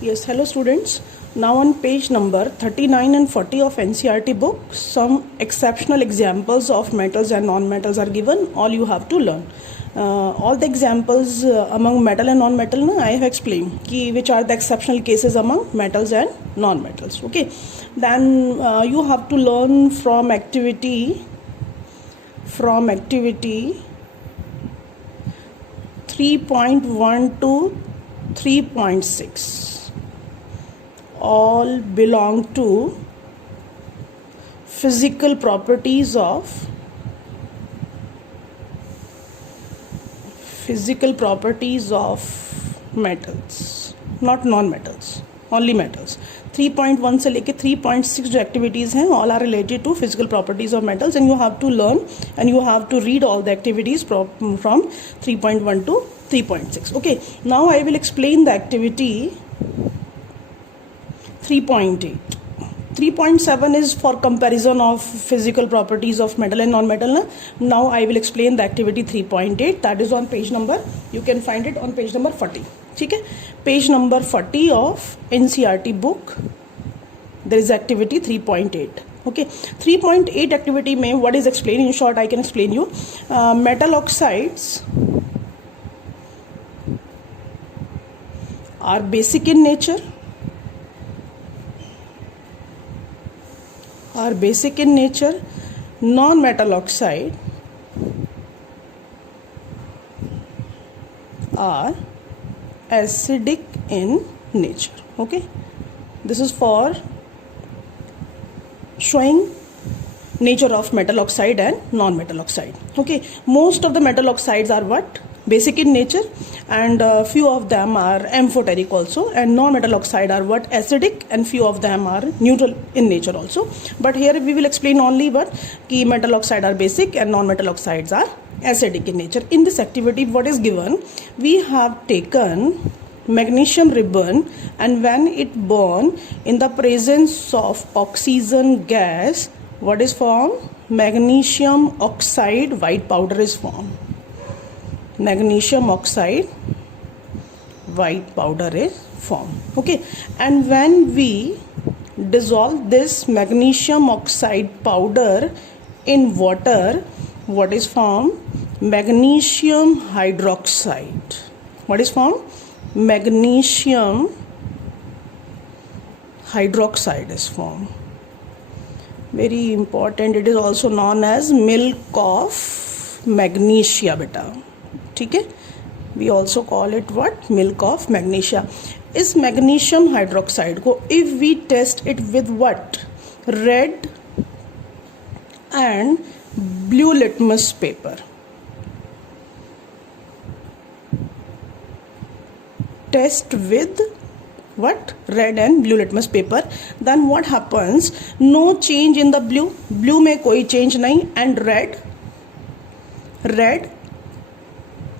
Yes, hello students. Now on page number 39 and 40 of NCERT book, some exceptional examples of metals and non-metals are given. All you have to learn. All the examples among metal and non-metal, I have explained which are the exceptional cases among metals and non-metals. Okay. Then you have to learn from activity 3.1 to 3.6. All belong to physical properties of metals, not non-metals, only metals. 3.1 से लेके 3.6 जो activities हैं, all are related to physical properties of metals, and you have to learn and you have to read all the activities from 3.1 to 3.6. Okay, now I will explain the activity 3.8. 3.7 is for comparison of physical properties of metal and non-metal. Now I will explain the activity 3.8, that is on page number, you can find it on page number 40. Okay? Page number 40 of NCERT book, there is activity 3.8. Okay, 3.8 activity में what is explained, in short I can explain you. Metal oxides are basic in nature. Non-metal oxide are acidic in nature. Okay, this is for showing nature of metal oxide and non-metal oxide. Okay, most of the metal oxides are what? Basic in nature, and few of them are amphoteric also, and non-metal oxide are what? Acidic, and few of them are neutral in nature also. But here we will explain only what key metal oxide are basic and non-metal oxides are acidic in nature. In this activity, what is given? We have taken magnesium ribbon, and when it burn in the presence of oxygen gas, what is formed? Magnesium oxide white powder is formed. Magnesium oxide white powder is formed. Okay, and when we dissolve this magnesium oxide powder in water, what is formed? Magnesium hydroxide. What is formed? Magnesium hydroxide is formed. Very important, it is also known as milk of magnesia beta. ठीक है, we also call it what? Milk of magnesia. इस magnesium hydroxide को if we test it with what? Red and blue litmus paper. Test with what? Red and blue litmus paper. Then what happens? No change in the blue. Blue में कोई change नहीं, and red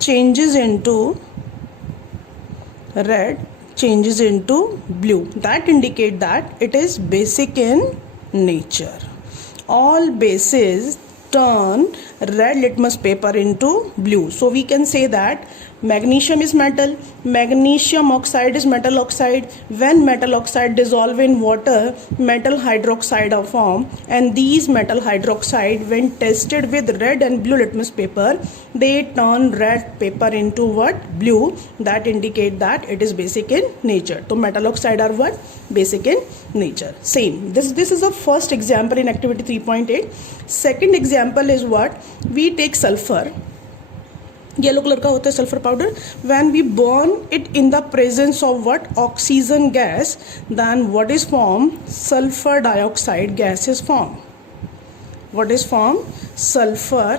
changes into blue. That indicate that it is basic in nature. All bases turn red litmus paper into blue. So we can say that magnesium is metal, magnesium oxide is metal oxide. When metal oxide dissolve in water, metal hydroxide are formed, and these metal hydroxide, when tested with red and blue litmus paper, they turn red paper into what? Blue. That indicate that it is basic in nature. So metal oxide are what? Basic in nature. Same. This is the first example in activity 3.8. Second example is what? We take sulfur. Yellow colour का होता है sulphur powder. When we burn it in the presence of what? Oxygen gas, then what is form? Sulphur dioxide gas is form. What is form? Sulphur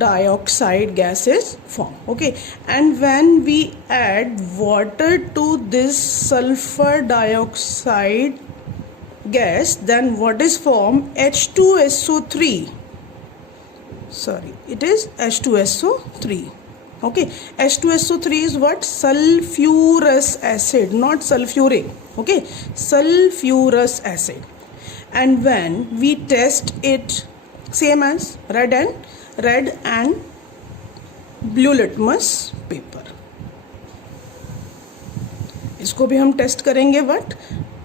dioxide gas is formed. Okay, and when we add water to this sulfur dioxide gas, then what is formed? H2SO3. Sorry, it is H2SO3. Okay, H2SO3 is what? Sulfurous acid, not sulfuric. Okay, sulfurous acid. And when we test it, same as red and blue litmus paper. इसको भी हम test करेंगे what,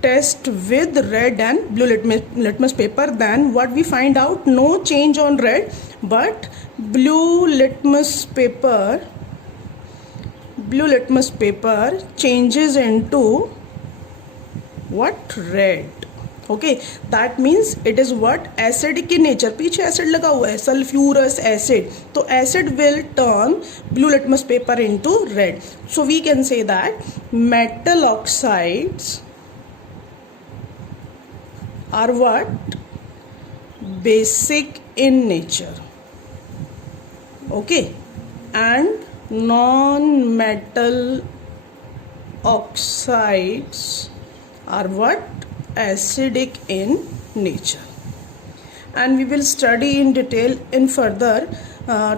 test with red and blue litmus paper. Then what we find out, no change on red but blue litmus paper changes into what, red. Okay, that means it is what, acidic in nature. पीछे acid लगा हुआ है, sulfurous acid, तो acid will turn blue litmus paper into red. So we can say that metal oxides are what, basic in nature. Okay, and non-metal oxides are what, acidic in nature. And we will study in detail in further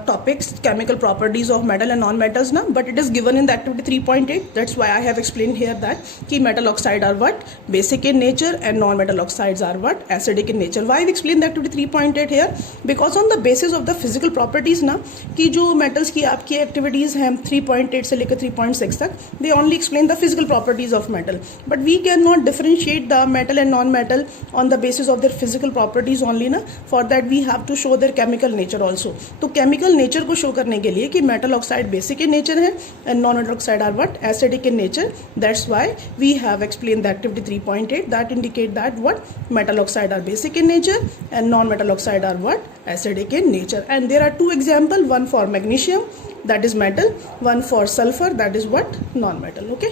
topics, chemical properties of metal and non-metals now, but it is given in the activity 3.8. That's why I have explained here that key metal oxide are what, basic in nature, and non-metal oxides are what, acidic in nature. Why I've explained the activity 3.8 here, because on the basis of the physical properties ना, कि जो metals की आपकी activities हैं 3.8 से लेकर 3.6 तक, they only explain the physical properties of metal, but we cannot differentiate the metal and non-metal on the basis of their physical properties only ना. For that we have to show their chemical nature also. तो chemical nature को show करने के लिए कि metal oxide basic in nature है and non metal oxide are what, acidic in nature. That's why we have explain the activity 3.8 that indicate that what, metal oxide are basic in nature and non metal oxide are what, acidic in nature. And there are two example, one for magnesium that is metal, one for sulfur that is what, non metal. Okay.